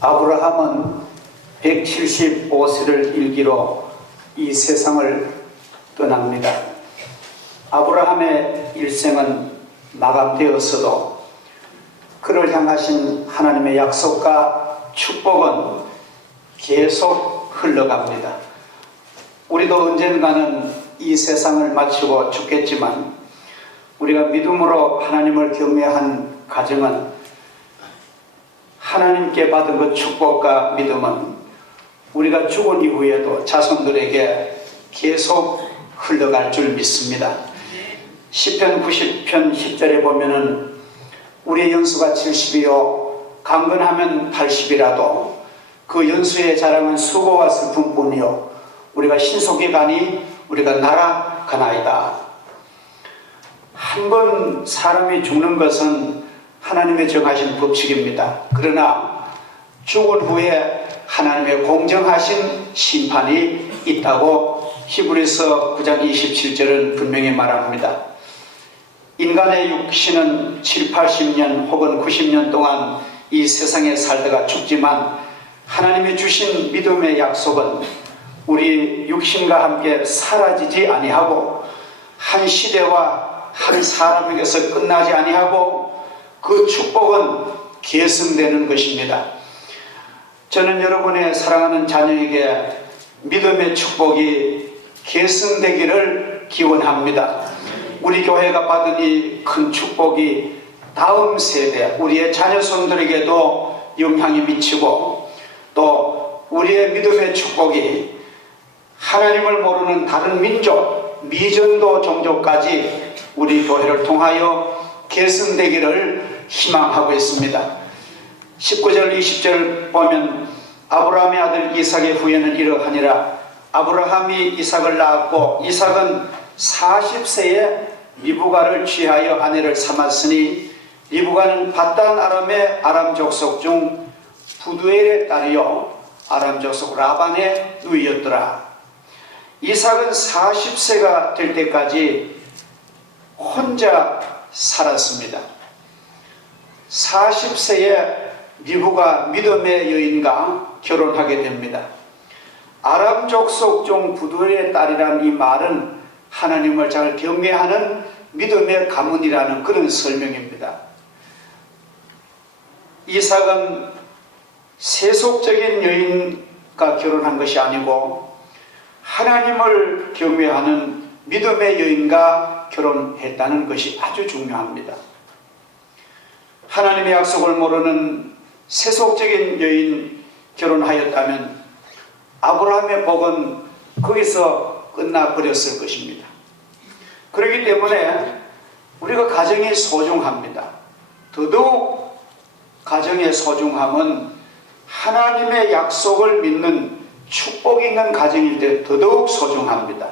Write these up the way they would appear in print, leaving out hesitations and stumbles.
아브라함은 175세를 일기로 이 세상을 떠납니다. 아브라함의 일생은 마감되었어도 그를 향하신 하나님의 약속과 축복은 계속 흘러갑니다. 우리도 언젠가는 이 세상을 마치고 죽겠지만 우리가 믿음으로 하나님을 경외한 가정은 하나님께 받은 그 축복과 믿음은 우리가 죽은 이후에도 자손들에게 계속 흘러갈 줄 믿습니다. 시편 90편 10절에 보면은 우리의 연수가 70이요 강건하면 80이라도 그 연수의 자랑은 수고와 슬픔뿐이요 우리가 신속히 가니 우리가 날아가나이다. 한 번 사람이 죽는 것은 하나님의 정하신 법칙입니다. 그러나 죽은 후에 하나님의 공정하신 심판이 있다고 히브리서 9장 27절은 분명히 말합니다. 인간의 육신은 7, 80년 혹은 90년 동안 이 세상에 살다가 죽지만 하나님이 주신 믿음의 약속은 우리 육신과 함께 사라지지 아니하고 한 시대와 한 사람에게서 끝나지 아니하고 그 축복은 계승되는 것입니다. 저는 여러분의 사랑하는 자녀에게 믿음의 축복이 계승되기를 기원합니다. 우리 교회가 받은 이 큰 축복이 다음 세대 우리의 자녀손들에게도 영향이 미치고 또 우리의 믿음의 축복이 하나님을 모르는 다른 민족, 미전도 종족까지 우리 교회를 통하여 계승되기를 희망하고 있습니다. 19절 20절 보면 아브라함의 아들 이삭의 후예는 이러하니라. 아브라함이 이삭을 낳았고 이삭은 40세에 리브가를 취하여 아내를 삼았으니 리브가는 밧단 아람의 아람 족속 중 부두엘의 딸이요 아람 족속 라반의 누이였더라. 이삭은 40세가 될 때까지 혼자 살았습니다. 40세에 리브가 믿음의 여인과 결혼하게 됩니다. 아람 족속 중 부두엘의 딸이란 이 말은 하나님을 잘 경외하는 믿음의 가문이라는 그런 설명입니다. 이삭은 세속적인 여인과 결혼한 것이 아니고 하나님을 경외하는 믿음의 여인과 결혼했다는 것이 아주 중요합니다. 하나님의 약속을 모르는 세속적인 여인 결혼하였다면 아브라함의 복은 거기서 끝나버렸을 것입니다. 그렇기 때문에 우리가 가정이 소중합니다. 더더욱 가정의 소중함은 하나님의 약속을 믿는 축복이 있는 가정일 때 더더욱 소중합니다.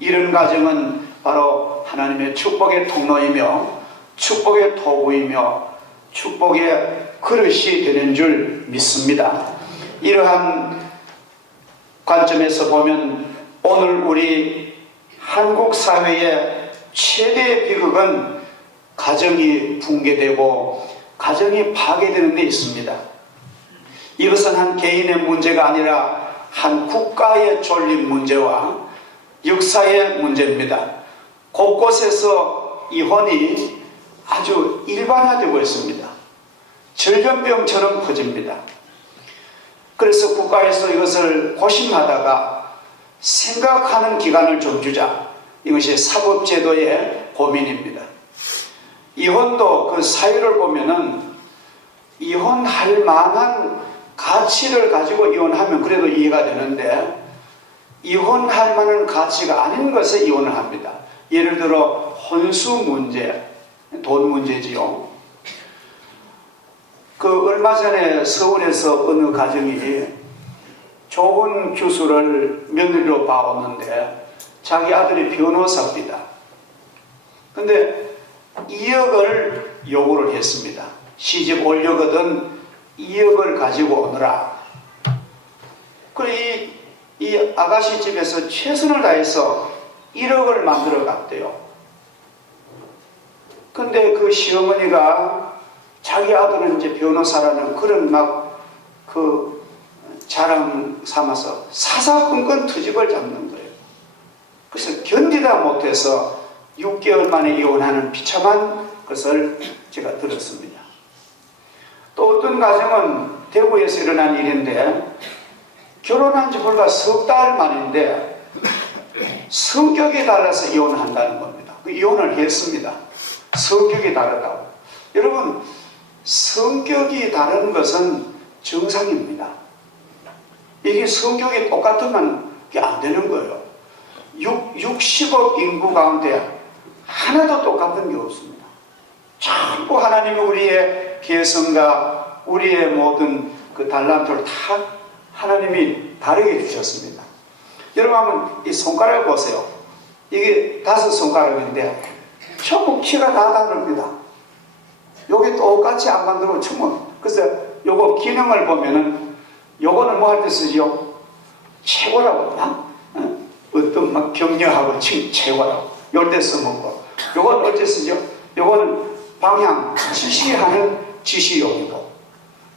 이런 가정은 바로 하나님의 축복의 통로이며 축복의 도구이며 축복의 그릇이 되는 줄 믿습니다. 이러한 관점에서 보면 오늘 우리 한국 사회의 최대의 비극은 가정이 붕괴되고 가정이 파괴되는 데 있습니다. 이것은 한 개인의 문제가 아니라 한 국가의 존립 문제와 역사의 문제입니다. 곳곳에서 이혼이 아주 일반화되고 있습니다. 절견병처럼 퍼집니다. 그래서 국가에서 이것을 고심하다가 생각하는 기간을 좀 주자. 이것이 사법제도의 고민입니다. 이혼도 그 사유를 보면은 이혼할 만한 가치를 가지고 이혼하면 그래도 이해가 되는데 이혼할 만한 가치가 아닌 것에 이혼을 합니다. 예를 들어 혼수 문제, 돈 문제지요. 그 얼마 전에 서울에서 어느 가정이 좋은 교수를 며느리로 봐왔는데 자기 아들이 변호사입니다. 근데 2억을 요구를 했습니다. 시집 올려거든 2억을 가지고 오너라. 그래 이 아가씨 집에서 최선을 다해서 1억을 만들어 갔대요. 근데 그 시어머니가 자기 아들은 이제 변호사라는 그런 막 그 자랑 삼아서 사사건건 트집을 잡는 거예요. 그래서 견디다 못해서 6개월 만에 이혼하는 비참한 것을 제가 들었습니다. 또 어떤 가정은 대구에서 일어난 일인데 결혼한 지 불과 석 달 만인데 성격이 달라서 이혼을 한다는 겁니다. 그 이혼을 했습니다. 성격이 다르다고. 여러분, 성격이 다른 것은 정상입니다. 이게 성격이 똑같으면 이게 안 되는 거예요. 60억 인구 가운데 하나도 똑같은 게 없습니다. 전부 하나님이 우리의 개성과 우리의 모든 그 달란트를 다 하나님이 다르게 주셨습니다. 여러분 한번 이 손가락을 보세요. 이게 5손가락인데 전부 키가 다 다릅니다. 요게 똑같이 안 만들고 전부. 그래서 요거 기능을 보면은 요거는 뭐 할 때 쓰죠? 최고라고. 어떤 막 격려하고 최고라고. 요럴 때 써먹고. 요건 어째 쓰죠? 요거는 방향, 지시하는 지시용이고.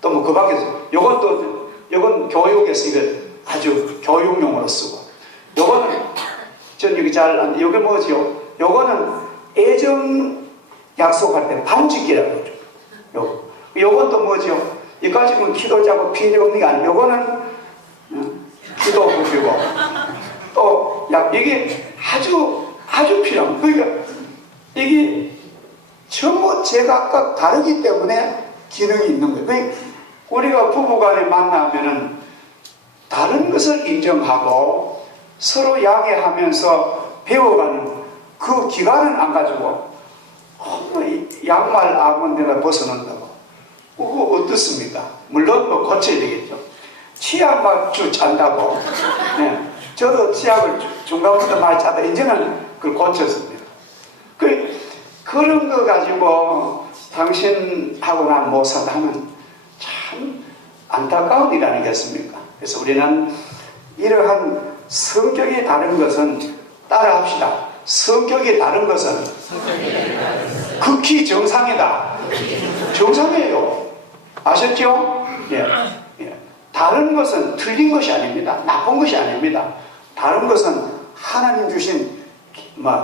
또 뭐 그 밖에서. 요건 교육에서 이거 아주 교육용으로 쓰고. 요거는 전 여기 요게 뭐죠? 요거는 애정 약속할 때 반지기라고 그러죠. 요건 또 뭐죠? 이까지는 기도 자고 비정리가 아니고 요거는 기도 부피고 또 이게 아주 필요합니다. 그러니까 이게 전부 제각각 다르기 때문에 기능이 있는 거예요. 그러니까 우리가 부부간에 만나면은 다른 것을 인정하고 서로 양해하면서 배워가는 그 기간은 안 가지고 양말 아무데나 벗어놓는다고 그거 어떻습니까? 물론 뭐 고쳐야 되겠죠. 치약 막주 짠다고. 네. 저도 치약을 중간부터 많이 짜다 이제는 그걸 고쳤습니다. 그런 거 가지고 당신하고 난 못 산다 하면 참 안타까운 일 아니겠습니까? 그래서 우리는 이러한 성격이 다른 것은 따라합시다. 성격이 다른 것은 극히 정상이다. 정상이에요. 아셨죠? 예. 다른 것은 틀린 것이 아닙니다. 나쁜 것이 아닙니다. 다른 것은 하나님 주신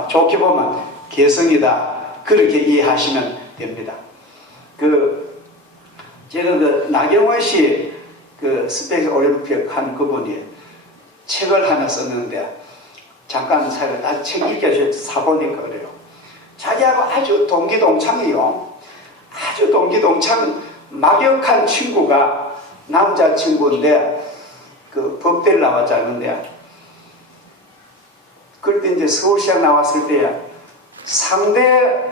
좋게 보면 개성이다. 그렇게 이해하시면 됩니다. 제가 나경원 씨 스페이스 올림픽 한 그분이 책을 하나 썼는데 잠깐 책 읽게 사보니까 그래요. 자기하고 아주 동기동창이요. 아주 동기동창 막역한 친구가 남자친구인데 법대를 나왔자는데 그때 이제 서울시장 나왔을 때 상대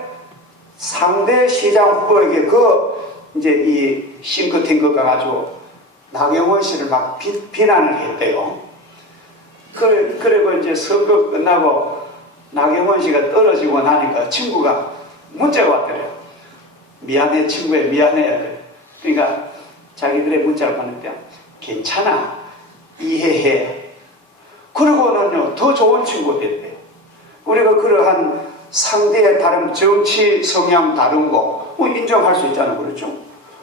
시장 후보에게 이제 이 싱크탱크 가가지고 나경원 씨를 막 비난을 했대요. 그리고 이제 선거 끝나고 나경원 씨가 떨어지고 나니까 친구가 문자가 왔더래요. 미안해 친구야 미안해. 그러니까 자기들의 문자를 보냈대요. 괜찮아 이해해. 그러고는요 더 좋은 친구가 됐대요. 우리가 그러한 상대의 다른 정치 성향 다른 거 인정할 수 있잖아요. 그렇죠?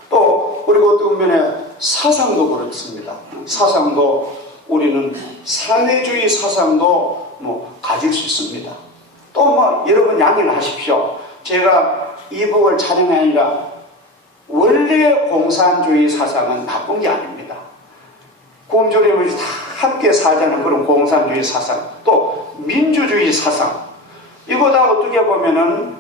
또 우리가 어떤 면에 사상도 그렇습니다. 사상도 우리는 사회주의 사상도 가질 수 있습니다. 또 여러분 양해를 하십시오. 제가 이북을 촬영이 아니라 원래 공산주의 사상은 나쁜 게 아닙니다. 곰조림을 다 함께 사자는 그런 공산주의 사상, 또 민주주의 사상, 이거 다 어떻게 보면은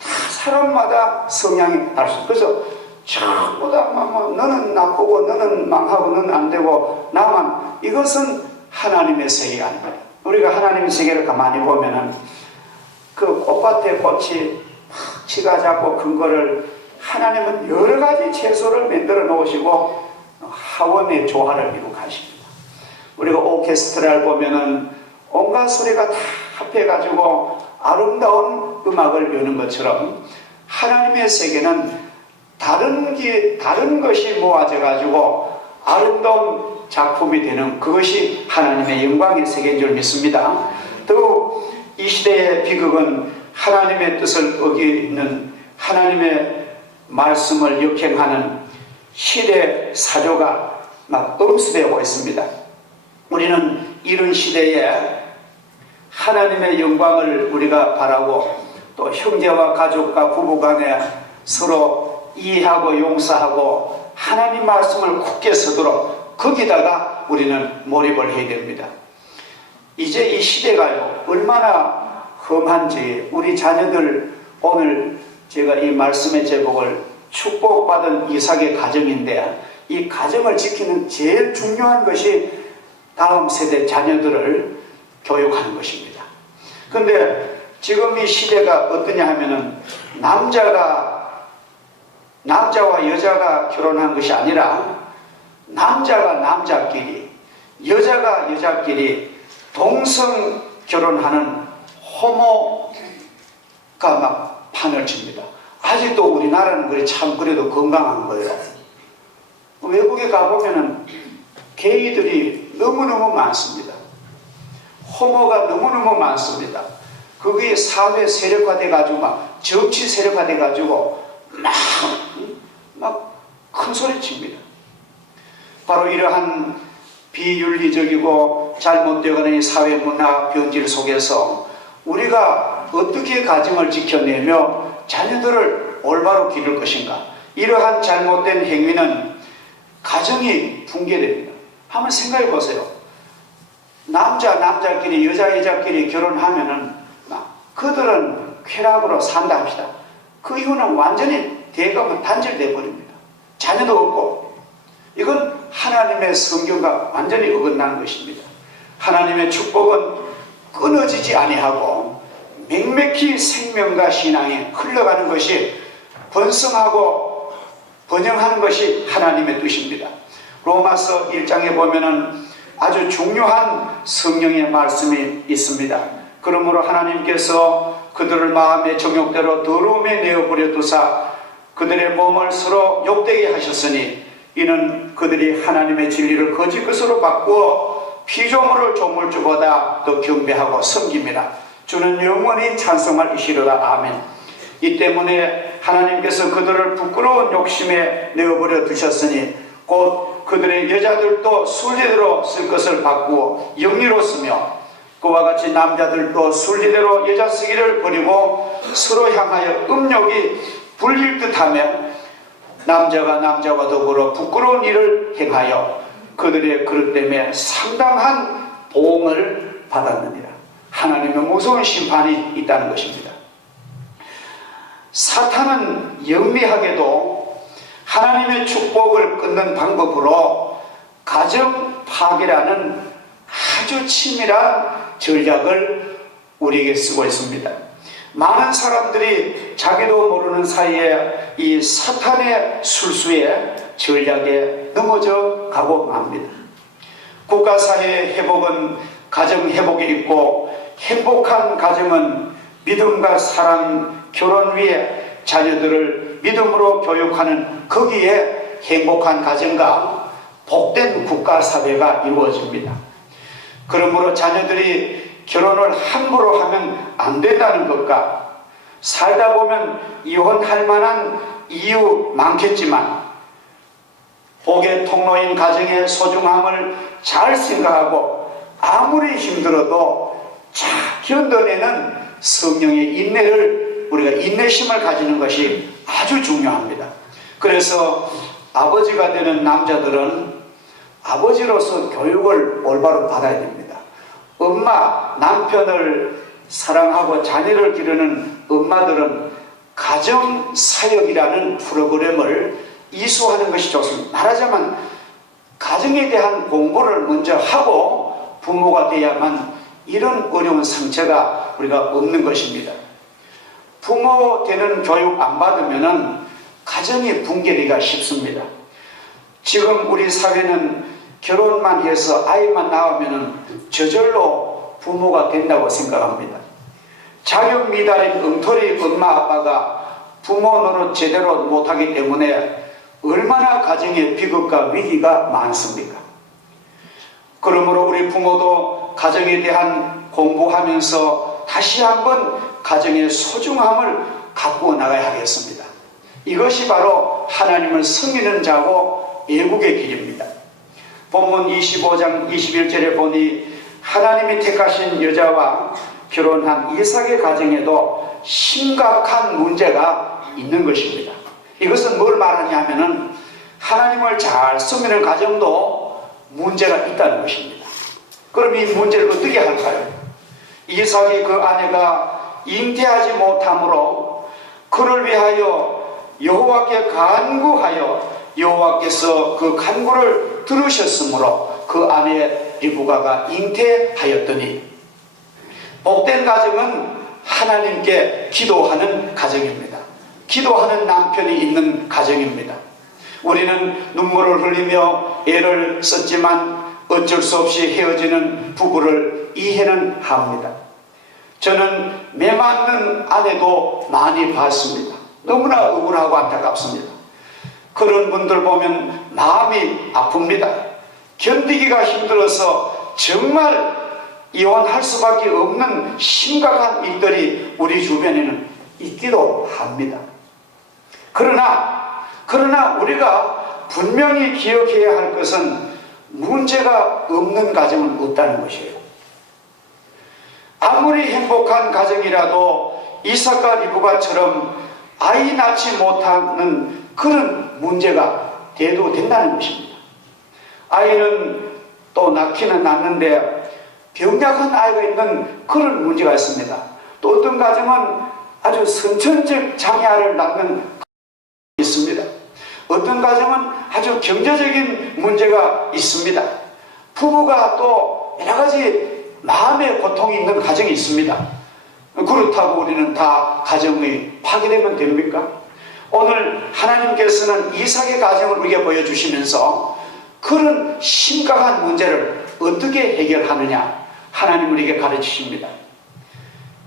다 사람마다 성향이 다르죠. 그래서 전부 다 너는 나쁘고 너는 망하고 너는 안 되고 나만, 이것은 하나님의 세계가 아닙니다. 우리가 하나님의 세계를 가만히 보면은 그 꽃밭에 꽃이 막 치가 잡고 근거를 하나님은 여러 가지 채소를 만들어 놓으시고 하원의 조화를 이루고 가십니다. 우리가 오케스트라를 보면은 온갖 소리가 다 합해가지고 아름다운 음악을 여는 것처럼 하나님의 세계는 다른 것이 모아져가지고 아름다운 작품이 되는 그것이 하나님의 영광의 세계인 줄 믿습니다. 더욱 이 시대의 비극은 하나님의 뜻을 어기는, 하나님의 말씀을 역행하는 시대 사조가 막 엄습되고 있습니다. 우리는 이런 시대에 하나님의 영광을 우리가 바라고 또 형제와 가족과 부부간에 서로 이해하고 용서하고 하나님 말씀을 굳게 서도록 거기다가 우리는 몰입을 해야 됩니다. 이제 이 시대가요 얼마나 험한지 우리 자녀들, 오늘 제가 이 말씀의 제목을 축복받은 이삭의 가정인데, 이 가정을 지키는 제일 중요한 것이 다음 세대 자녀들을 교육하는 것입니다. 그런데 지금 이 시대가 어떠냐 하면은 남자와 여자가 결혼한 것이 아니라 남자가 남자끼리, 여자가 여자끼리 동성 결혼하는 호모가 막 판을 칩니다. 아직도 우리나라는 그래 참 그래도 건강한 거예요. 외국에 가보면은 게이들이 너무너무 많습니다. 호모가 너무너무 많습니다. 그게 사회 세력화돼 가지고 막 정치 세력화돼 가지고 막 큰 소리 칩니다. 바로 이러한 비윤리적이고 잘못되어가는 이 사회 문화 변질 속에서 우리가 어떻게 가정을 지켜내며 자녀들을 올바로 기를 것인가? 이러한 잘못된 행위는 가정이 붕괴됩니다. 한번 생각해 보세요. 남자끼리 여자끼리 결혼하면은 그들은 쾌락으로 산다 합시다. 그 이유는 완전히 대가면 단절돼 버립니다. 자녀도 없고. 이건 하나님의 성경과 완전히 어긋나는 것입니다. 하나님의 축복은 끊어지지 아니하고 맹맥히 생명과 신앙이 흘러가는 것이 번성하고 번영하는 것이 하나님의 뜻입니다. 로마서 1장에 보면은 아주 중요한 성령의 말씀이 있습니다. 그러므로 하나님께서 그들을 마음의 정욕대로 더러움에 내어버려 두사 그들의 몸을 서로 욕되게 하셨으니 이는 그들이 하나님의 진리를 거짓 것으로 바꾸어 피조물을 조물주보다 더 경배하고 섬깁니다. 주는 영원히 찬송할 이시로다. 아멘. 이 때문에 하나님께서 그들을 부끄러운 욕심에 내어버려 두셨으니 곧 그들의 여자들도 순리대로 쓸 것을 바꾸어 영리로 쓰며 그와 같이 남자들도 순리대로 여자 쓰기를 버리고 서로 향하여 음욕이 불릴 듯하며 남자가 남자와 더불어 부끄러운 일을 행하여 그들의 그릇 때문에 상당한 보응을 받았느니라. 하나님의 무서운 심판이 있다는 것입니다. 사탄은 영리하게도 하나님의 축복을 끊는 방법으로 가정 파괴라는 아주 치밀한 전략을 우리에게 쓰고 있습니다. 많은 사람들이 자기도 모르는 사이에 이 사탄의 술수에 전략에 넘어져 가고 맙니다. 국가사회의 회복은 가정 회복이 있고 행복한 가정은 믿음과 사랑, 결혼 위에 자녀들을 믿음으로 교육하는 거기에 행복한 가정과 복된 국가사회가 이루어집니다. 그러므로 자녀들이 결혼을 함부로 하면 안 된다는 것과 살다 보면 이혼할 만한 이유 많겠지만 복의 통로인 가정의 소중함을 잘 생각하고 아무리 힘들어도 잘 견뎌내는 성령의 인내를 우리가 인내심을 가지는 것이 아주 중요합니다. 그래서 아버지가 되는 남자들은 아버지로서 교육을 올바로 받아야 됩니다. 엄마, 남편을 사랑하고 자녀를 기르는 엄마들은 가정사역이라는 프로그램을 이수하는 것이 좋습니다. 말하자면 가정에 대한 공부를 먼저 하고 부모가 돼야만 이런 어려운 상처가 우리가 없는 것입니다. 부모 되는 교육 안 받으면 가정이 붕괴되기가 쉽습니다. 지금 우리 사회는 결혼만 해서 아이만 낳으면 저절로 부모가 된다고 생각합니다. 자격 미달인 엉터리 엄마 아빠가 부모 노릇 제대로 못하기 때문에 얼마나 가정에 비극과 위기가 많습니까? 그러므로 우리 부모도 가정에 대한 공부하면서 다시 한번 가정의 소중함을 가꾸어 나가야 하겠습니다. 이것이 바로 하나님을 섬기는 자고 애국의 길입니다. 본문 25장 21절에 보니 하나님이 택하신 여자와 결혼한 이삭의 가정에도 심각한 문제가 있는 것입니다. 이것은 뭘 말하냐면은 하나님을 잘 섬기는 가정도 문제가 있다는 것입니다. 그럼 이 문제를 어떻게 할까요? 이삭이 그 아내가 잉태하지 못함으로 그를 위하여 여호와께 간구하여 여호와께서 그 간구를 들으셨으므로 그 아내 리브가가 잉태하였더니, 복된 가정은 하나님께 기도하는 가정입니다. 기도하는 남편이 있는 가정입니다. 우리는 눈물을 흘리며 애를 썼지만 어쩔 수 없이 헤어지는 부부를 이해는 합니다. 저는 매맞는 아내도 많이 봤습니다. 너무나 억울하고 안타깝습니다. 그런 분들 보면 마음이 아픕니다. 견디기가 힘들어서 정말 이혼할 수밖에 없는 심각한 일들이 우리 주변에는 있기도 합니다. 그러나 우리가 분명히 기억해야 할 것은 문제가 없는 가정은 없다는 것이에요. 아무리 행복한 가정이라도 이삭과 리브가처럼 아이 낳지 못하는 그런 문제가 돼도 된다는 것입니다. 아이는 또 낳기는 낳는데 병약한 아이가 있는 그런 문제가 있습니다. 또 어떤 가정은 아주 선천적 장애아를 낳는 있습니다. 어떤 가정은 아주 경제적인 문제가 있습니다. 부부가 또 여러 가지 마음의 고통이 있는 가정이 있습니다. 그렇다고 우리는 다 가정이 파괴되면 됩니까? 오늘 하나님께서는 이삭의 가정을 우리에게 보여주시면서 그런 심각한 문제를 어떻게 해결하느냐 하나님 우리에게 가르치십니다.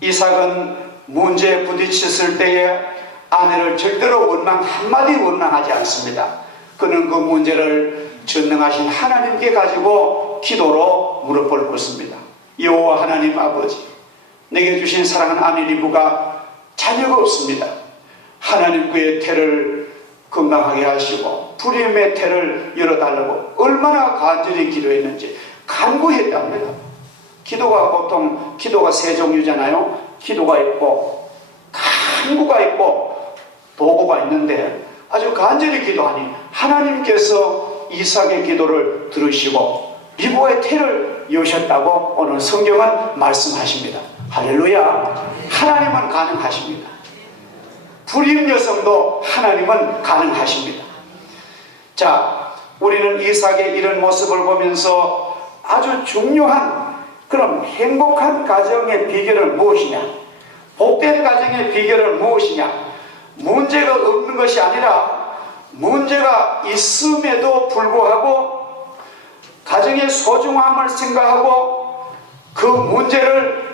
이삭은 문제에 부딪혔을 때에 아내를 절대로 한마디 원망하지 않습니다. 그는 그 문제를 전능하신 하나님께 가지고 기도로 무릎을 꿇습니다. 여호와 하나님 아버지, 내게 주신 사랑하는 아내 리브가 자녀가 없습니다. 하나님 그의 태를 건강하게 하시고 불임의 태를 열어달라고 얼마나 간절히 기도했는지 간구했답니다. 기도가 세 종류잖아요. 기도가 있고 간구가 있고 도구가 있는데 아주 간절히 기도하니 하나님께서 이삭의 기도를 들으시고 리브가의 태를 여셨다고 오늘 성경은 말씀하십니다. 할렐루야. 하나님은 가능하십니다. 불임 여성도 하나님은 가능하십니다. 자, 우리는 이삭의 이런 모습을 보면서 아주 중요한 그런 행복한 가정의 비결은 무엇이냐, 복된 가정의 비결은 무엇이냐, 문제가 없는 것이 아니라 문제가 있음에도 불구하고 가정의 소중함을 생각하고 그 문제를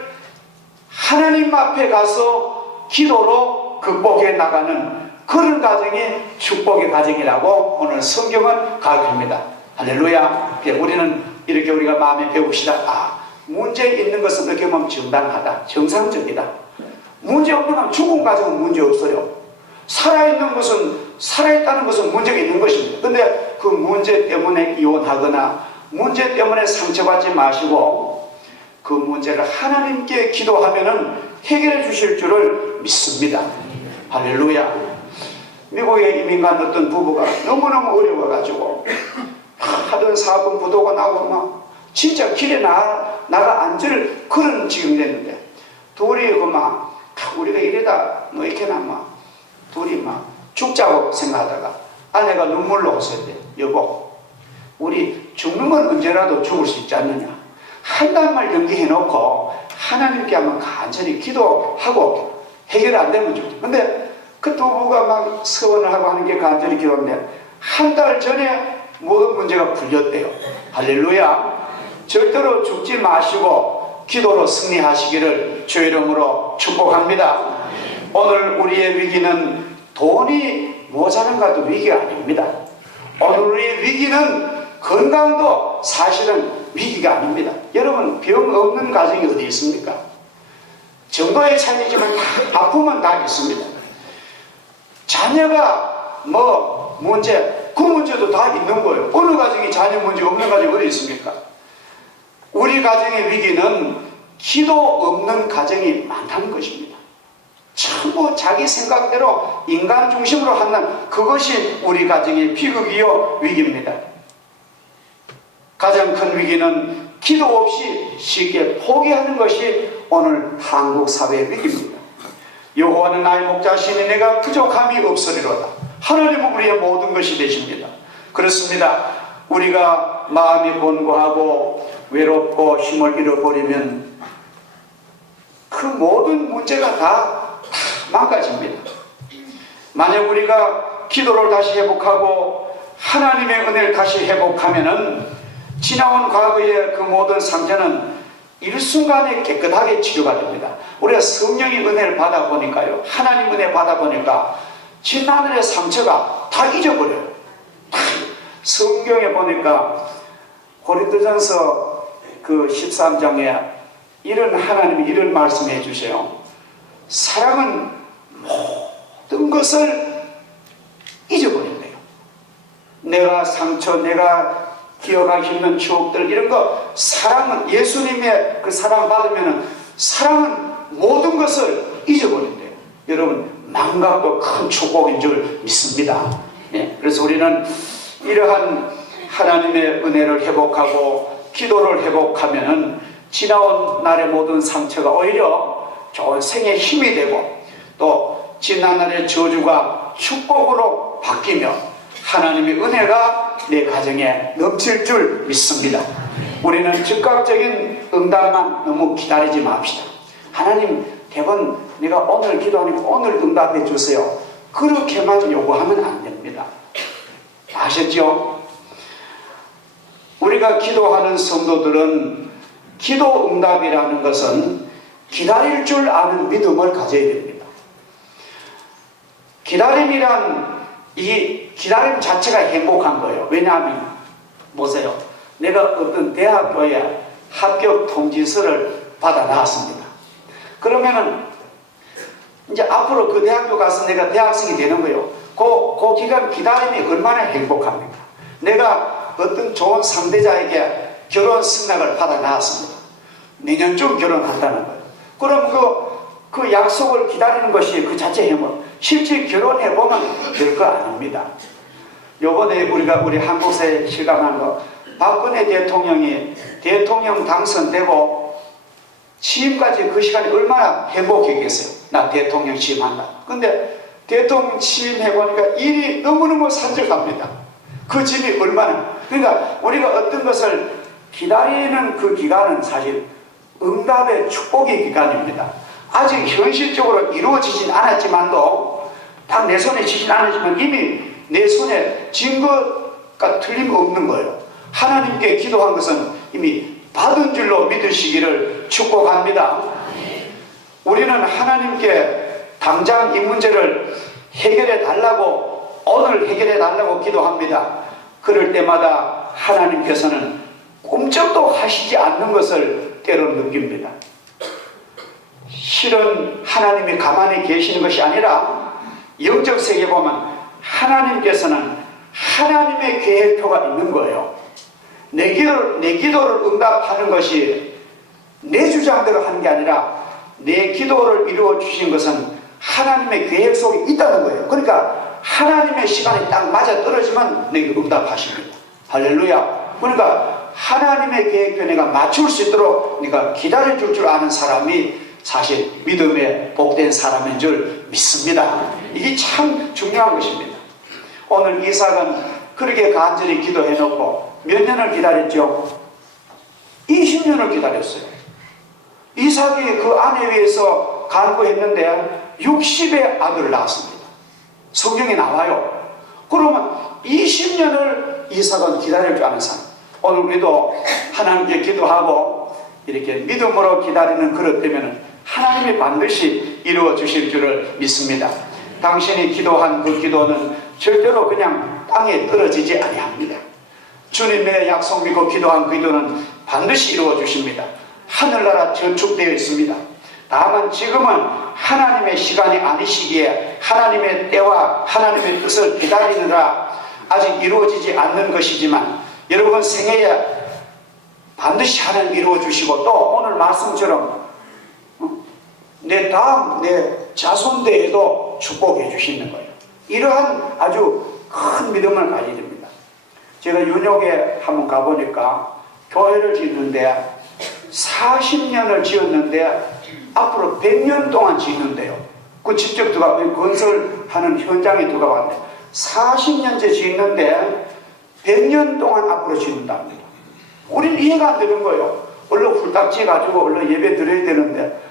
하나님 앞에 가서 기도로 극복해 나가는 그런 가정이 축복의 가정이라고 오늘 성경은 가르칩니다. 할렐루야. 우리는 이렇게 우리가 마음에 배웁시다. 문제 있는 것은 어떻게 보면 정당하다, 정상적이다. 문제 없는 건 죽은 가정은 문제 없어요. 살아있다는 것은 문제가 있는 것입니다. 그런데 그 문제 때문에 이혼하거나 문제 때문에 상처받지 마시고 그 문제를 하나님께 기도하면은 해결해 주실 줄을 믿습니다. 할렐루야. 미국에 이민 간 어떤 부부가 너무너무 어려워가지고 하던 사업은 부도가 나고 막 진짜 길에 나가 앉을 그런 지경이 됐는데 둘이 우리가 이러다 이렇게 둘이 죽자고 생각하다가 아내가 눈물로 오셨대. 여보, 우리 죽는 건 언제라도 죽을 수 있지 않느냐. 한 달만 연기해 놓고 하나님께 한번 간절히 기도하고 해결 안 되면 죽지. 근데 그 두 부부가 서원을 하고 하는 게 간절히 기도인데 한 달 전에 모든 문제가 풀렸대요. 할렐루야. 절대로 죽지 마시고 기도로 승리하시기를 주의 이름으로 축복합니다. 오늘 우리의 위기는 돈이 모자란 것도 위기가 아닙니다. 오늘 우리의 위기는 건강도 사실은 위기가 아닙니다. 여러분, 병 없는 가정이 어디 있습니까? 정도의 차이지만 아픔은 다 있습니다. 자녀가 뭐 문제, 그 문제도 다 있는 거예요. 어느 가정이 자녀 문제 없는 가정이 어디 있습니까? 우리 가정의 위기는 기도 없는 가정이 많다는 것입니다. 전부 자기 생각대로 인간 중심으로 하는 그것이 우리 가정의 비극이요 위기입니다. 가장 큰 위기는 기도 없이 쉽게 포기하는 것이 오늘 한국 사회의 위기입니다. 여호와는 나의 목자시니 내가 부족함이 없으리로다. 하나님은 우리의 모든 것이 되십니다. 그렇습니다. 우리가 마음이 곤고하고 외롭고 힘을 잃어버리면 그 모든 문제가 다 망가집니다. 만약 우리가 기도를 다시 회복하고 하나님의 은혜를 다시 회복하면은 지나온 과거의 그 모든 상처는 일순간에 깨끗하게 치료가 됩니다. 우리가 성령의 은혜를 받아보니까요, 하나님 은혜 받아보니까 지난날의 상처가 다 잊어버려요. 성경에 보니까 고린도전서 그 13장에 하나님이 이런 말씀해 주세요. 사랑은 모든 것을 잊어버린대요. 내가 상처, 내가 기억하기 힘든 추억들, 이런 거, 사랑은, 예수님의 그 사랑 받으면 사랑은 모든 것을 잊어버린대요. 여러분, 망각도 큰 축복인 줄 믿습니다. 예, 그래서 우리는 이러한 하나님의 은혜를 회복하고 기도를 회복하면은 지나온 날의 모든 상처가 오히려 좋은 생의 힘이 되고, 또 지난날의 저주가 축복으로 바뀌며 하나님의 은혜가 내 가정에 넘칠 줄 믿습니다. 우리는 즉각적인 응답만 너무 기다리지 맙시다. 하나님, 대번 내가 오늘 기도하니까 오늘 응답해 주세요. 그렇게만 요구하면 안 됩니다. 아셨죠? 우리가 기도하는 성도들은 기도 응답이라는 것은 기다릴 줄 아는 믿음을 가져야 됩니다. 이 기다림 자체가 행복한 거예요. 왜냐하면 보세요. 내가 어떤 대학교에 합격 통지서를 받아 나왔습니다. 그러면은 이제 앞으로 그 대학교 가서 내가 대학생이 되는 거예요. 그 기간 기다림이 얼마나 행복합니까? 내가 어떤 좋은 상대자에게 결혼 승낙을 받아 나왔습니다. 내년쯤 결혼한다는 거예요. 그럼 그 약속을 기다리는 것이 그 자체 행복. 실제 결혼해보면 될 거 아닙니다. 요번에 우리 한국사에 실감한 거, 박근혜 대통령이 대통령 당선되고 취임까지 그 시간이 얼마나 행복했겠어요. 나 대통령 취임한다. 근데 대통령 취임해보니까 일이 너무너무 산적합니다. 그 짐이 얼마나. 그러니까 우리가 어떤 것을 기다리는 그 기간은 사실 응답의 축복의 기간입니다. 아직 현실적으로 이루어지진 않았지만도, 딱 내 손에 지진 않았지만 이미 내 손에 진 것과 틀림없는 거예요. 하나님께 기도한 것은 이미 받은 줄로 믿으시기를 축복합니다. 우리는 하나님께 당장 이 문제를 해결해 달라고, 오늘 해결해 달라고 기도합니다. 그럴 때마다 하나님께서는 꿈쩍도 하시지 않는 것을 때로 느낍니다. 실은 하나님이 가만히 계시는 것이 아니라 영적 세계에 보면 하나님께서는 하나님의 계획표가 있는 거예요. 내 기도를 응답하는 것이 내 주장대로 하는 게 아니라 내 기도를 이루어 주신 것은 하나님의 계획 속에 있다는 거예요. 그러니까 하나님의 시간이 딱 맞아 떨어지면 내게 응답하십니다. 할렐루야. 그러니까 하나님의 계획표 내가 맞출 수 있도록 네가 기다려줄 줄 아는 사람이 사실 믿음에 복된 사람인 줄 믿습니다. 이게 참 중요한 것입니다. 오늘 이삭은 그렇게 간절히 기도해놓고 몇 년을 기다렸죠? 20년을 기다렸어요. 이삭이 그 아내 위해서 간구했는데 60의 아들을 낳았습니다. 성경에 나와요. 그러면 20년을 이삭은 기다릴 줄 아는 사람. 오늘 우리도 하나님께 기도하고 이렇게 믿음으로 기다리는 그릇 되면 하나님이 반드시 이루어 주실 줄을 믿습니다. 당신이 기도한 그 기도는 절대로 그냥 땅에 떨어지지 아니합니다. 주님의 약속 믿고 기도한 그 기도는 반드시 이루어 주십니다. 하늘나라 저축되어 있습니다. 다만 지금은 하나님의 시간이 아니시기에 하나님의 때와 하나님의 뜻을 기다리느라 아직 이루어지지 않는 것이지만 여러분 생애에 반드시 하나님 이루어주시고 또 오늘 말씀처럼 내 다음 내 자손대에도 축복해 주시는 거예요. 이러한 아주 큰 믿음을 가져야 됩니다. 제가 윤옥에 한번 가보니까 교회를 짓는데 40년을 지었는데 앞으로 100년 동안 짓는데요. 그 직접 들어가 건설하는 현장에 들어가봤는데 40년째 짓는데 100년 동안 앞으로 짓는답니다. 우리는 이해가 안 되는 거예요. 얼른 훌딱 지어가지고 얼른 예배 드려야 되는데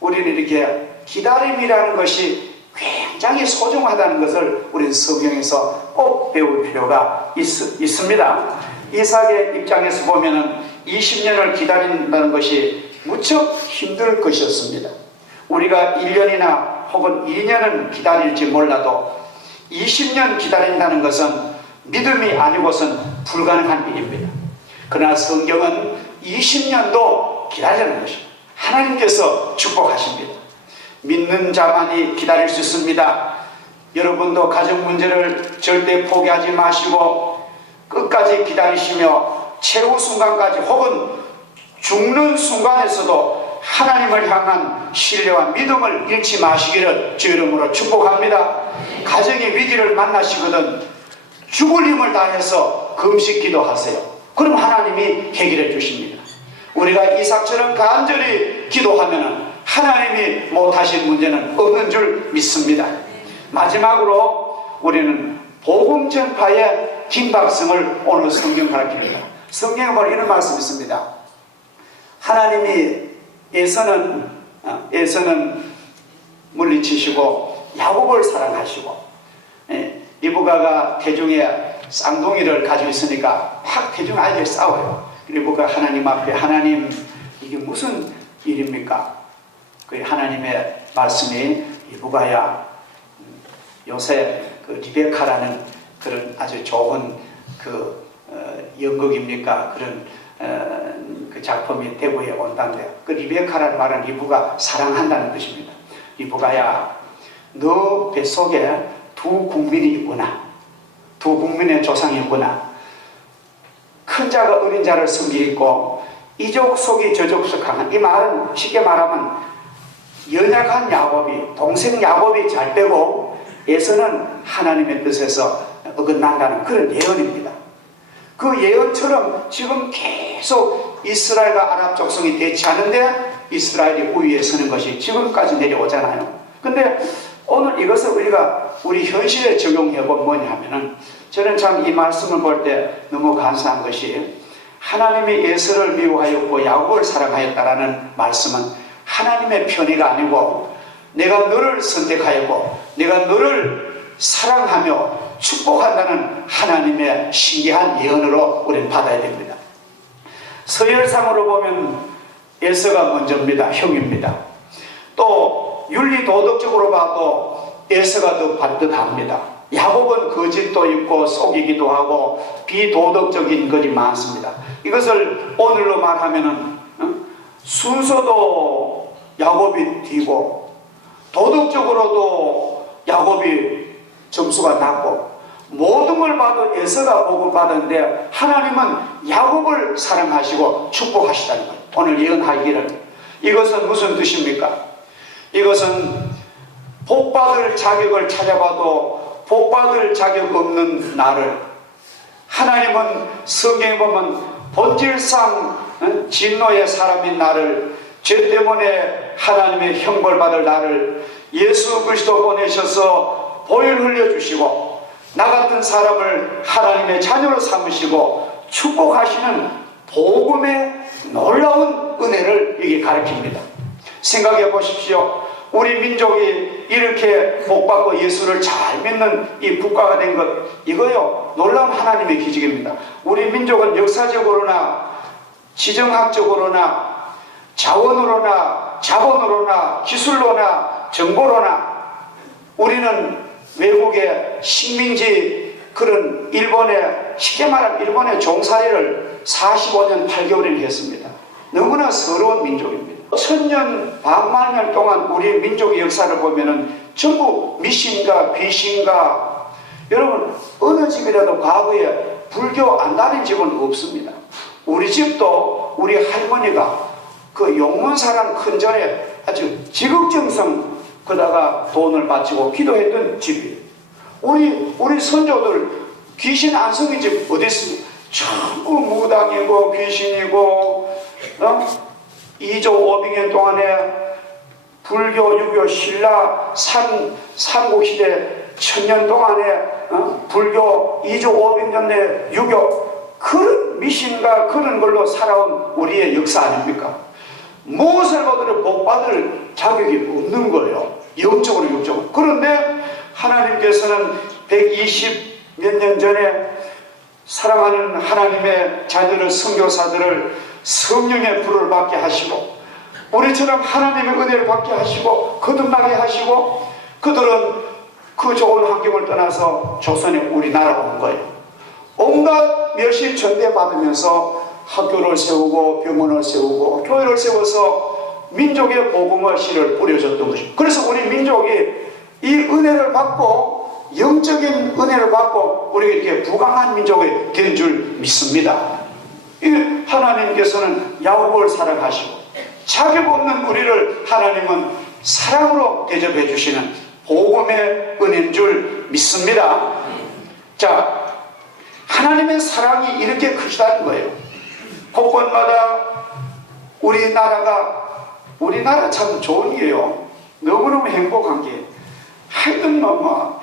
우리는 이렇게 기다림이라는 것이 굉장히 소중하다는 것을 우리는 성경에서 꼭 배울 필요가 있습니다. 이삭의 입장에서 보면은 20년을 기다린다는 것이 무척 힘들 것이었습니다. 우리가 1년이나 혹은 2년은 기다릴지 몰라도 20년 기다린다는 것은 믿음이 아니고선 불가능한 일입니다. 그러나 성경은 20년도 기다리는 것입니다. 하나님께서 축복하십니다. 믿는 자만이 기다릴 수 있습니다. 여러분도 가정 문제를 절대 포기하지 마시고 끝까지 기다리시며 최후 순간까지 혹은 죽는 순간에서도 하나님을 향한 신뢰와 믿음을 잃지 마시기를 주 이름으로 축복합니다. 가정의 위기를 만나시거든 죽을 힘을 다해서 금식 기도하세요. 그럼 하나님이 해결해 주십니다. 우리가 이삭처럼 간절히 기도하면 하나님이 못하신 문제는 없는 줄 믿습니다. 마지막으로 우리는 복음 전파의 긴박성을 오늘 성경 가르칩니다. 성경에 보면 이런 말씀이 있습니다. 하나님이 에서는 물리치시고 야곱을 사랑하시고 리브가가 태중에 쌍둥이를 가지고 있으니까 확 태중 아이들 싸워요. 리브가 하나님 앞에 하나님 이게 무슨 일입니까? 그 하나님의 말씀이 리브가야 요새 그 리베카라는 그런 아주 좋은 연극입니까? 그런 그 작품이 대구에 온다는데 그 리베카라는 말은 리브가 사랑한다는 뜻입니다. 리브가야 너 뱃속에 두 국민이 있구나. 두 국민의 조상이 있구나. 큰 자가 어린 자를 섬기고 이족 속이 저족 속 강한 이 말은 쉽게 말하면 연약한 야곱이 동생 야곱이 잘 되고 에서는 하나님의 뜻에서 어긋난다는 그런 예언입니다. 그 예언처럼 지금 계속 이스라엘과 아랍 족속이 대치하는데 이스라엘이 우위에 서는 것이 지금까지 내려오잖아요. 근데 오늘 이것을 우리가 우리 현실에 적용해보면 뭐냐면은 저는 참 이 말씀을 볼 때 너무 감사한 것이 하나님이 에서를 미워하였고 야곱을 사랑하였다라는 말씀은 하나님의 편의가 아니고 내가 너를 선택하였고 내가 너를 사랑하며 축복한다는 하나님의 신기한 예언으로 우리는 받아야 됩니다. 서열상으로 보면 에서가 먼저입니다. 형입니다. 또 윤리 도덕적으로 봐도 에서가 더 반듯합니다. 야곱은 거짓도 있고 속이기도 하고 비도덕적인 것이 많습니다. 이것을 오늘로 말하면은 순서도 야곱이 뒤고 도덕적으로도 야곱이 점수가 낮고 모든 걸 봐도 에서가 복을 받았는데 하나님은 야곱을 사랑하시고 축복하시다는 거예요. 오늘 예언하기를. 이것은 무슨 뜻입니까? 이것은 복받을 자격을 찾아봐도 복받을 자격 없는 나를 하나님은 성경에 보면 본질상 진노의 사람인 나를 죄 때문에 하나님의 형벌받을 나를 예수 그리스도 보내셔서 보혈 흘려주시고 나 같은 사람을 하나님의 자녀로 삼으시고 축복하시는 복음의 놀라운 은혜를 이게 가르칩니다. 생각해 보십시오. 우리 민족이 이렇게 복받고 예수를 잘 믿는 이 국가가 된 것 이거요 놀라운 하나님의 기적입니다. 우리 민족은 역사적으로나 지정학적으로나 자원으로나 자본으로나 기술로나 정보로나 우리는 외국의 식민지 그런 일본의 쉽게 말하면 일본의 종살이를 45년 8개월을 했습니다. 너무나 서러운 민족입니다. 천년 반만 년 동안 우리 민족의 역사를 보면은 전부 미신과 귀신과, 여러분 어느 집이라도 과거에 불교 안 다닌 집은 없습니다. 우리 집도 우리 할머니가 그 용문사라는 큰 절에 아주 지극정성 그다가 돈을 바치고 기도했던 집이에요. 우리 선조들 귀신 안 속인 집 어디 있습니까? 전부 무당이고 귀신이고, 2조 500년 동안에 불교, 유교, 신라, 삼국시대 1000년 동안에 불교 2조 500년대 유교, 그런 미신과 그런 걸로 살아온 우리의 역사 아닙니까? 무엇을 보더라도 복받을 자격이 없는 거예요. 영적으로 육적으로. 그런데 하나님께서는 120 몇 년 전에 사랑하는 하나님의 자녀들, 선교사들을 성령의 불을 받게 하시고, 우리처럼 하나님의 은혜를 받게 하시고 거듭나게 하시고, 그들은 그 좋은 환경을 떠나서 조선에 우리나라 온 거예요. 온갖 멸시 전대 받으면서 학교를 세우고 병원을 세우고 교회를 세워서 민족의 복음의 씨를 뿌려줬던 것입니다. 그래서 우리 민족이 이 은혜를 받고, 영적인 은혜를 받고 우리가 이렇게 부강한 민족이 된 줄 믿습니다. 하나님께서는 야곱을 사랑하시고 자격 없는 우리를 하나님은 사랑으로 대접해 주시는 복음의 은혜인 줄 믿습니다. 자, 하나님의 사랑이 이렇게 크시다는 거예요. 곳곳마다 우리나라 참 좋은 게요, 너무너무 행복한 게, 하여튼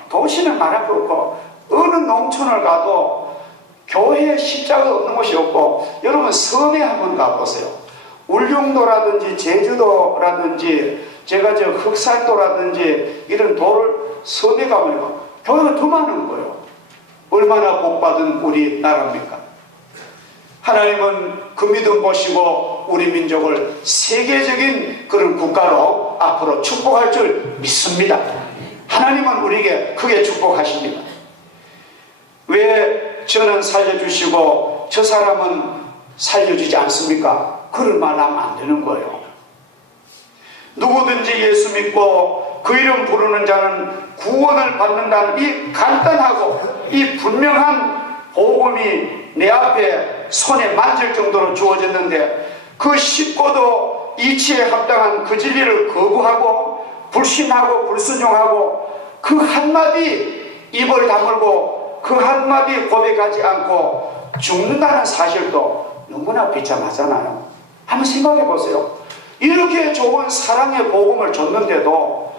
도시는 말할 거 없고 어느 농촌을 가도 교회에 십자가 없는 곳이 없고, 여러분 섬에 한번 가보세요. 울릉도라든지 제주도라든지 제가 저 흑산도라든지 이런 섬에 가면 교회가 더 많은 거예요. 얼마나 복받은 우리나라입니까? 하나님은 그 믿음 보시고 우리 민족을 세계적인 그런 국가로 앞으로 축복할 줄 믿습니다. 하나님은 우리에게 크게 축복하십니다. 왜 저는 살려주시고 저 사람은 살려주지 않습니까? 그런 말 하면 안 되는 거예요. 누구든지 예수 믿고 그 이름 부르는 자는 구원을 받는다는 이 간단하고 이 분명한 복음이 내 앞에 손에 만질 정도로 주어졌는데, 그 쉽고도 이치에 합당한 그 진리를 거부하고 불신하고 불순종하고 그 한마디 입을 다물고 그 한마디 고백하지 않고 죽는다는 사실도 너무나 비참하잖아요. 한번 생각해 보세요. 이렇게 좋은 사랑의 복음을 줬는데도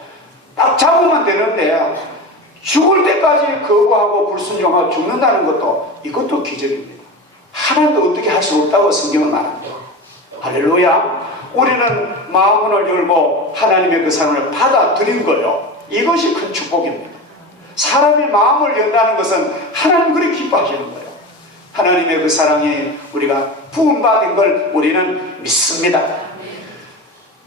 딱 잡으면 되는데 죽을 때까지 거부하고 불순종하고 죽는다는 것도, 이것도 기적입니다. 하나님도 어떻게 할 수 없다고 성경은 말합니다. 할렐루야. 우리는 마음을 열고 하나님의 그 사랑을 받아들인 거예요. 이것이 큰 축복입니다. 사람이 마음을 연다는 것은 하나님 그리 기뻐하시는 거예요. 하나님의 그 사랑이 우리가 부음받은 걸 우리는 믿습니다.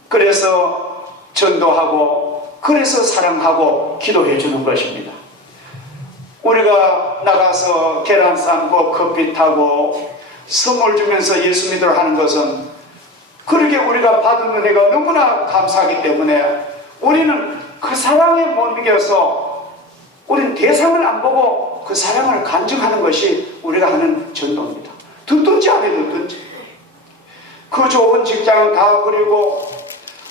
그래서 전도하고, 그래서 사랑하고 기도해 주는 것입니다. 우리가 나가서 계란 삶고 커피 타고 선물 주면서 예수 믿으러 하는 것은 그렇게 우리가 받은 은혜가 너무나 감사하기 때문에 우리는 그 사랑에 못 이겨서 우리는 대상을 안 보고 그 사랑을 간증하는 것이 우리가 하는 전도입니다. 듣든지 안 해듣든지 그 좋은 직장을 다 버리고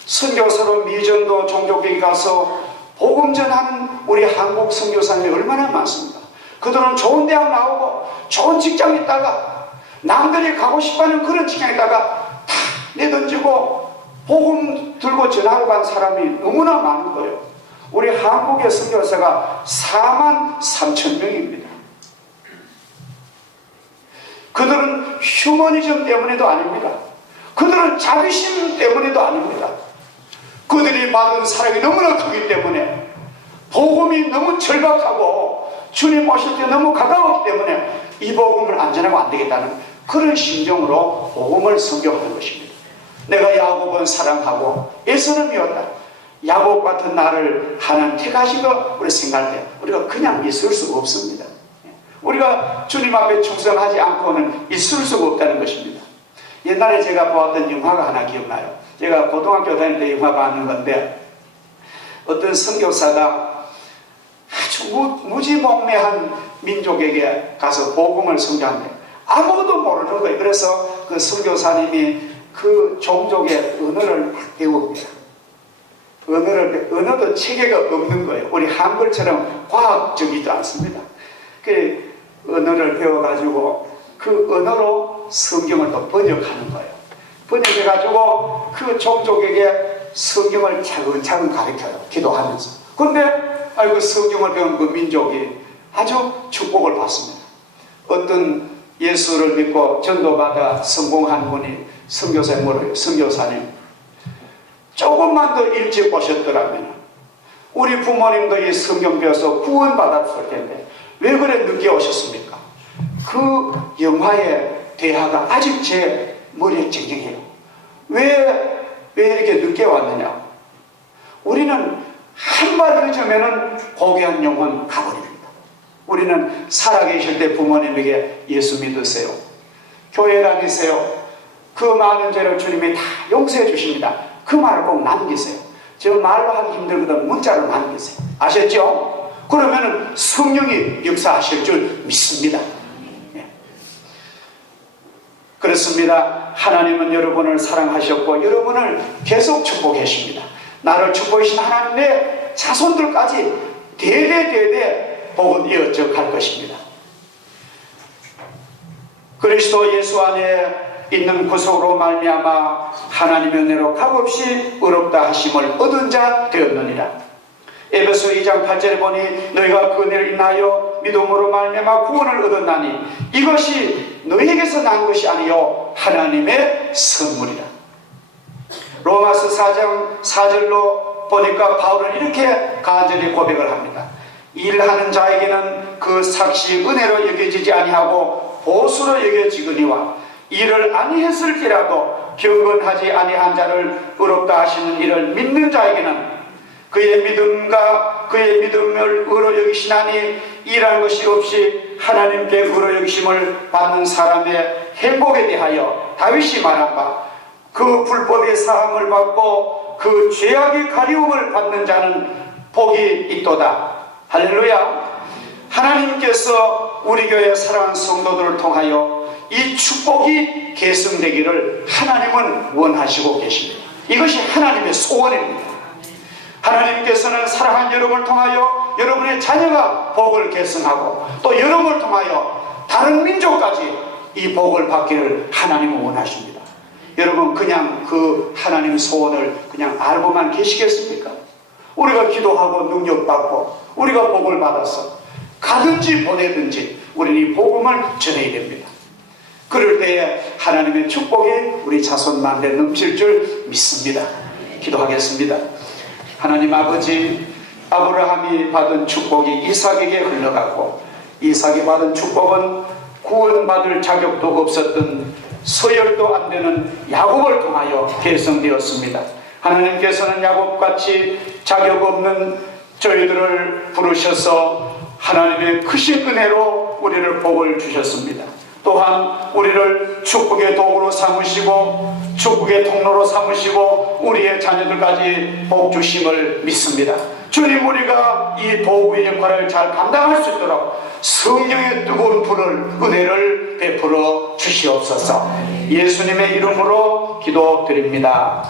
선교사로 미전도 종교교회 가서 복음 전하는 우리 한국 선교사님이 얼마나 많습니다. 그들은 좋은 대학 나오고 좋은 직장에 있다가 남들이 가고 싶어하는 그런 직장에 있다가 다 내던지고 복음 들고 전하러 간 사람이 너무나 많은 거예요. 우리 한국의 선교사가 43,000명입니다. 그들은 휴머니즘 때문에도 아닙니다. 그들은 자비심 때문에도 아닙니다. 그들이 받은 사랑이 너무나 크기 때문에, 복음이 너무 절박하고 주님 오실 때 너무 가까웠기 때문에 이 복음을 안 전하고 안 되겠다는 그런 심정으로 복음을 선교하는 것입니다. 내가 야곱은 사랑하고 에서는 미웠다. 야곱 같은 나를 하나님 택하신 거 우리 생각할 때 우리가 그냥 있을 수가 없습니다. 우리가 주님 앞에 충성하지 않고는 있을 수가 없다는 것입니다. 옛날에 제가 보았던 영화가 하나 기억나요. 제가 고등학교 다닐 때 영화 봤는 건데, 어떤 선교사가 아주 무지몽매한 민족에게 가서 복음을 선교한대. 아무것도 모르는 거예요. 그래서 그 선교사님이 그 종족의 언어를 막 배웁니다. 언어도 체계가 없는 거예요. 우리 한글처럼 과학적이지 않습니다. 그 언어를 배워가지고 그 언어로 성경을 또 번역하는 거예요. 번역해가지고 그 종족에게 성경을 차근차근 가르쳐요. 기도하면서. 그런데 아이고, 성경을 배운 그 민족이 아주 축복을 받습니다. 어떤 예수를 믿고 전도받아 성공한 분이 선교사에 물어요. 선교사님, 조금만 더 일찍 오셨더라면 우리 부모님도 이 성경 배워서 구원받았을 텐데 왜 그래 늦게 오셨습니까? 그 영화의 대화가 아직 제 머리에 쟁쟁해요. 왜 이렇게 늦게 왔느냐? 우리는 한 발 늦으면 고귀한 영혼 가버립니다. 우리는 살아계실 때 부모님에게 예수 믿으세요, 교회 다니세요, 그 많은 죄를 주님이 다 용서해 주십니다, 그 말을 꼭 남기세요. 저 말로 하기 힘들거든 문자로 남기세요. 아셨죠? 그러면 성령이 역사하실 줄 믿습니다. 그렇습니다. 하나님은 여러분을 사랑하셨고 여러분을 계속 축복하십니다. 나를 축복하신 하나님의 자손들까지 대대대대 복은 이어져 갈 것입니다. 그리스도 예수 안에 있는 구속으로 말미암아 하나님의 은혜로 값없이 의롭다 하심을 얻은 자 되었느니라. 에베소 2장 8절에 보니 너희가 그 은혜를 인하여 믿음으로 말미암아 구원을 얻었나니 이것이 너희에게서 난 것이 아니요 하나님의 선물이라. 로마서 4장 4절로 보니까 바울은 이렇게 간절히 고백을 합니다. 일하는 자에게는 그 삭시 은혜로 여겨지지 아니하고 보수로 여겨지거니와 일을 아니했을지라도 경건하지 아니한 자를 의롭다 하시는 이를 믿는 자에게는 그의 믿음과 그의 믿음을 의로 여기시나니 일한 것이 없이 하나님께 의로 여기심을 받는 사람의 행복에 대하여 다윗이 말한 바 그 불법의 사함을 받고 그 죄악의 가리움을 받는 자는 복이 있도다. 할렐루야. 하나님께서 우리 교회 사랑하는 성도들을 통하여 이 축복이 계승되기를 하나님은 원하시고 계십니다. 이것이 하나님의 소원입니다. 하나님께서는 사랑하는 여러분을 통하여 여러분의 자녀가 복을 계승하고 또 여러분을 통하여 다른 민족까지 이 복을 받기를 하나님은 원하십니다. 여러분 그냥 그 하나님 소원을 그냥 알고만 계시겠습니까? 우리가 기도하고 능력받고 우리가 복을 받아서 가든지 보내든지 우리는 이 복음을 전해야 됩니다. 그럴 때에 하나님의 축복이 우리 자손만대 넘칠 줄 믿습니다. 기도하겠습니다. 하나님 아버지, 아브라함이 받은 축복이 이삭에게 흘러가고 이삭이 받은 축복은 구원받을 자격도 없었던 서열도 안 되는 야곱을 통하여 계승되었습니다. 하나님께서는 야곱같이 자격 없는 저희들을 부르셔서 하나님의 크신 은혜로 우리를 복을 주셨습니다. 또한 우리를 축복의 도구로 삼으시고 축복의 통로로 삼으시고 우리의 자녀들까지 복 주심을 믿습니다. 주님, 우리가 이 도구의 역할을 잘 감당할 수 있도록 성령의 뜨거운 불을, 은혜를 베풀어 주시옵소서. 예수님의 이름으로 기도드립니다.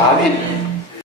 아멘.